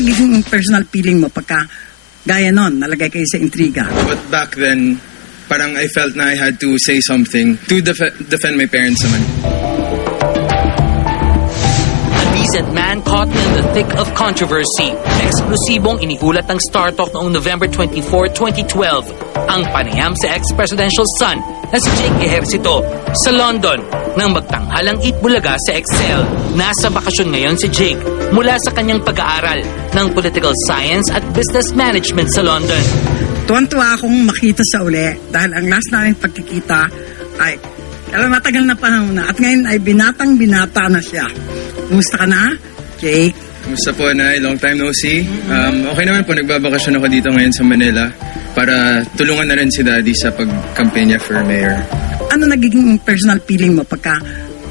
nagiging personal feeling mo pagka gaya nun, nalagay kayo sa intriga? But back then, parang I felt na I had to say something to defend my parents naman. Recent man caught in the thick of controversy. Eksklusibong iniulat ng Star Talk noong November 24, 2012 ang panayam sa ex-presidential son na si Jake Ejercito sa London nang magtanghalang Itbulaga sa Excel. Nasa bakasyon ngayon si Jake mula sa kanyang pag-aaral ng Political Science at Business Management sa London. Tuwan-tuwa akong makita sa uli dahil ang last namin pagkikita ay matagal na panahon na at ngayon ay binatang-binata na siya. Kumusta ka na, Jake? Kumusta po, Nay? Long time no see. Okay naman po, nagbabakasyon ako dito ngayon sa Manila para tulungan na rin si Daddy sa pagkampanya for mayor. Ano nagiging personal feeling mo pagka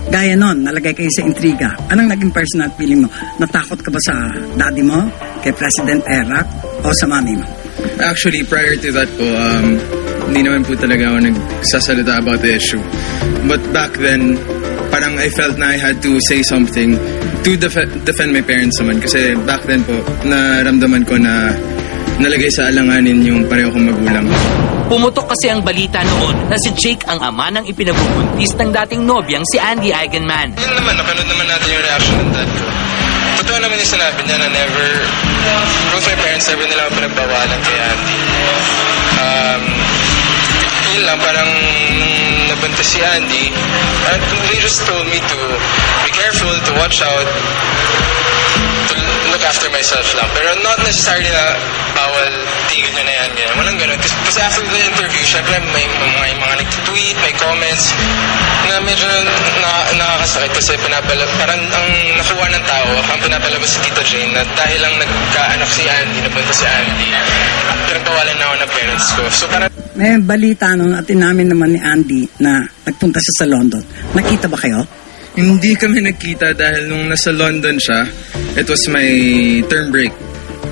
gaya nun, nalagay kayo sa intriga? Anong naging personal feeling mo? Natakot ka ba sa daddy mo, kay President Erap, o sa mami mo? Actually, prior to that po, hindi naman po talaga ako nagsasalita about the issue. But back then, parang I felt na I had to say something to defend my parents naman. Kasi back then po, naramdaman ko na nalagay sa alanganin yung pareho kong magulang. Pumutok kasi ang balita noon na si Jake ang ama ng ipinagbubuntis ng dating nobyang si Andy Eigenman. Yun naman, napanood naman natin yung reaction ng dad ko. Totoo naman yung sinabi niya na both my parents never nila ako pinagbawalan kay Andy. Yun lang, parang nabuntis si Andy, and they just told me to be careful, to watch out, to look after myself lang. Pero not necessarily na bawal, tigil nyo na yan, ganyan. Walang ganun. Kasi after the interview, syempre may mga nag-tweet, may comments, na medyo nakakasakit kasi parang ang nakuha ng tao, ang pinapalabas si Tita Jane na dahil lang nagkaanak si Andy, napunta si Andy, pinagbawalan na ako ng parents ko. So parang may balita noon at inamin naman ni Andy na nagpunta siya sa London. Nakita ba kayo? Hindi kami nagkita dahil nung nasa London siya, it was my term break.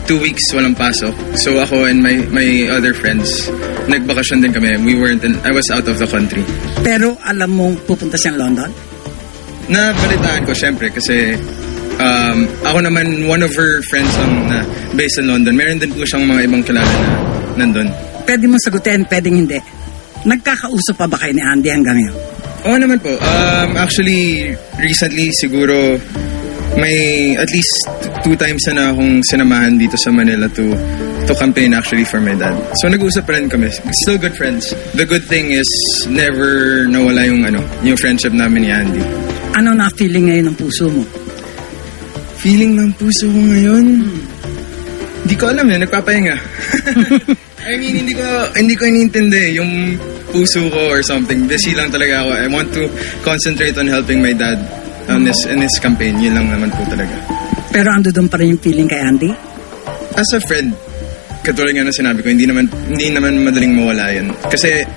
2 weeks walang pasok. So ako and my other friends, nagbakasyon din kami. I was out of the country. Pero alam mo pupunta siyang London? Nabalitaan ko syempre kasi ako naman one of her friends ang based in London. Meron din po siyang mga ibang kilala na nandun. Pwede mo sagutin, pwedeng hindi. Nagkakausap pa ba kayo ni Andy hanggang ngayon? Oo naman po. Actually, recently siguro may at least 2 times na akong sinamahan dito sa Manila to campaign actually for my dad. So nag-uusap pa rin kami. Still good friends. The good thing is never nawala yung friendship namin ni Andy. Ano na feeling ngayon ng puso mo? Feeling ng puso ko ngayon? Hindi ko alam nagpapahinga. I mean, hindi ko iniintindi yung puso ko or something. Busy lang talaga ako. I want to concentrate on helping my dad in this campaign. Yun lang naman po talaga. Pero ando doon pa rin yung feeling kay Andy? As a friend, katulad nga na sinabi ko, hindi naman madaling mawala yan. Kasi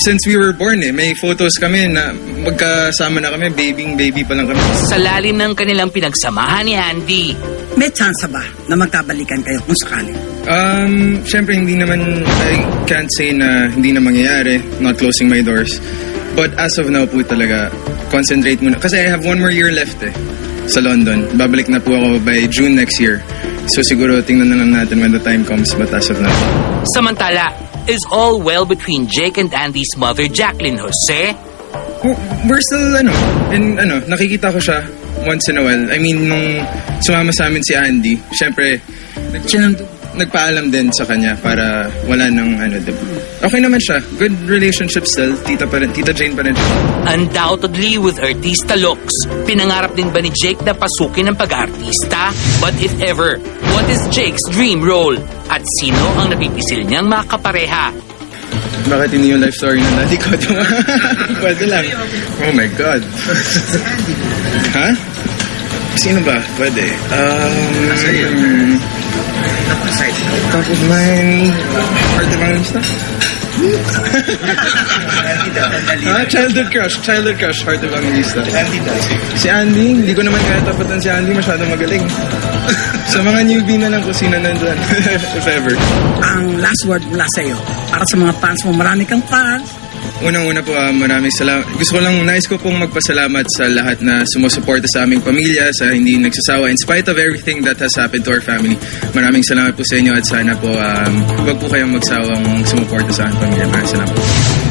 since we were born may photos kami na magkasama na kami, baby pa lang kami. Sa lalim ng kanilang pinagsamahan ni Andy, may chance ba na magkabalikan kayo kung sakali? Siyempre hindi naman, I can't say na hindi na mangyayari, not closing my doors. But as of now po talaga, concentrate muna. Kasi I have 1 more year left sa London. Babalik na po ako by June next year. So siguro tingnan na lang natin when the time comes, but as of now. Samantala, is all well between Jake and Andy's mother, Jacqueline Jose? We're still, nakikita ko siya once in a while. I mean, nung sumama sa amin si Andy, syempre, nagpaalam din sa kanya para wala nang Okay naman siya. Good relationship still. Tita Jane pa rin. Undoubtedly with artista looks, pinangarap din ba ni Jake na pasukin ng pag-artista? But if ever, what is Jake's dream role? At sino ang napipisil niyang makapareha? Bakit hindi yung life story ng daddy ko? Pwede lang. Oh my God. Ha? Sino ba? Pwede. Top of mind. Heart Evangelista? Childhood crush. Heart Evangelista. Si Andy, hindi ko naman kaya tapatan si Andy. Masyadong magaling. Sa mga newbie na lang kung sino nandun. If ever. Ang last word mula sa'yo, para sa mga fans mo, marami kang fans. unang-una po, maraming salamat. Nais ko pong magpasalamat sa lahat na sumusuporta sa aming pamilya, sa hindi nagsasawa in spite of everything that has happened to our family. Maraming salamat po sa inyo at sana po, wag po kayong magsawang sumuporta sa aming pamilya. Maraming salamat po.